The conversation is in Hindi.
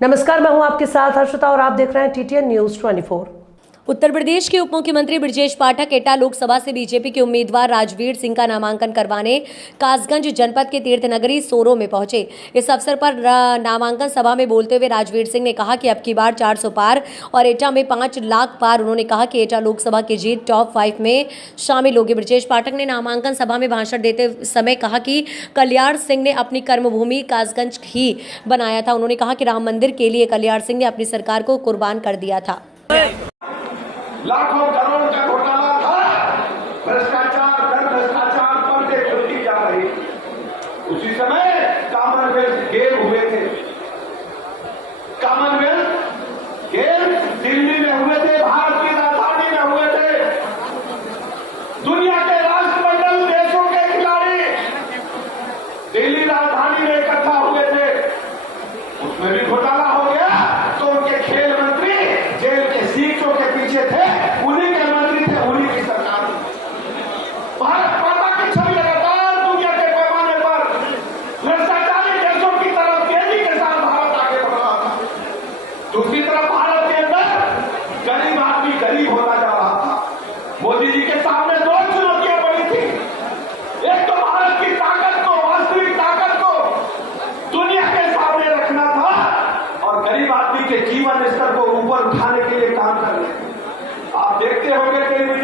नमस्कार, मैं हूं आपके साथ हर्षिता और आप देख रहे हैं टीटीएन न्यूज 24। उत्तर प्रदेश के उप मुख्यमंत्री ब्रजेश पाठक एटा लोकसभा से बीजेपी के उम्मीदवार राजवीर सिंह का नामांकन करवाने कासगंज जनपद के तीर्थ नगरी सोरो में पहुंचे। इस अवसर पर नामांकन सभा में बोलते हुए राजवीर सिंह ने कहा कि अब की बार 400 पार और एटा में 5 लाख पार। उन्होंने कहा कि एटा लोकसभा की जीत टॉप 5 में शामिल होगी। ब्रजेश पाठक ने नामांकन सभा में भाषण देते समय कहा कि कल्याण सिंह ने अपनी कर्मभूमि कासगंज ही बनाया था। उन्होंने कहा कि राम मंदिर के लिए कल्याण सिंह ने अपनी सरकार को कुर्बान कर दिया था। लाखों करोड़ का घोटाला था, भ्रष्टाचार पर खुलती जा रही। उसी समय कॉमनवेल्थ गेम हुए थे। कॉमनवेल्थ गेम दिल्ली में हुए थे, भारत की राजधानी में हुए थे। दुनिया के राष्ट्रमंडल देशों के खिलाड़ी दिल्ली राजधानी में इकट्ठा हुए थे। उसमें भी घोटाला हो गया तो उनके खेल मंत्री जेल के सीटों के पीछे थे, उन्हीं के मंत्री थे, उन्हीं की सरकार। भारत माता की छवि लगातार दुनिया के पैमाने पर भ्रष्टाचारी देशों की तरफ तेजी के साथ भारत आगे बढ़ रहा था। दूसरी तरफ भारत के अंदर गरीब आदमी गरीब होता जा रहा था। मोदी जी के सामने दो चुनौतियां पड़ी थी। एक तो भारत की ताकत को, वास्तविक ताकत को दुनिया के सामने रखना था और गरीब आदमी के जीवन स्तर को ऊपर उठाने के लिए काम करना। आप देखते होंगे कि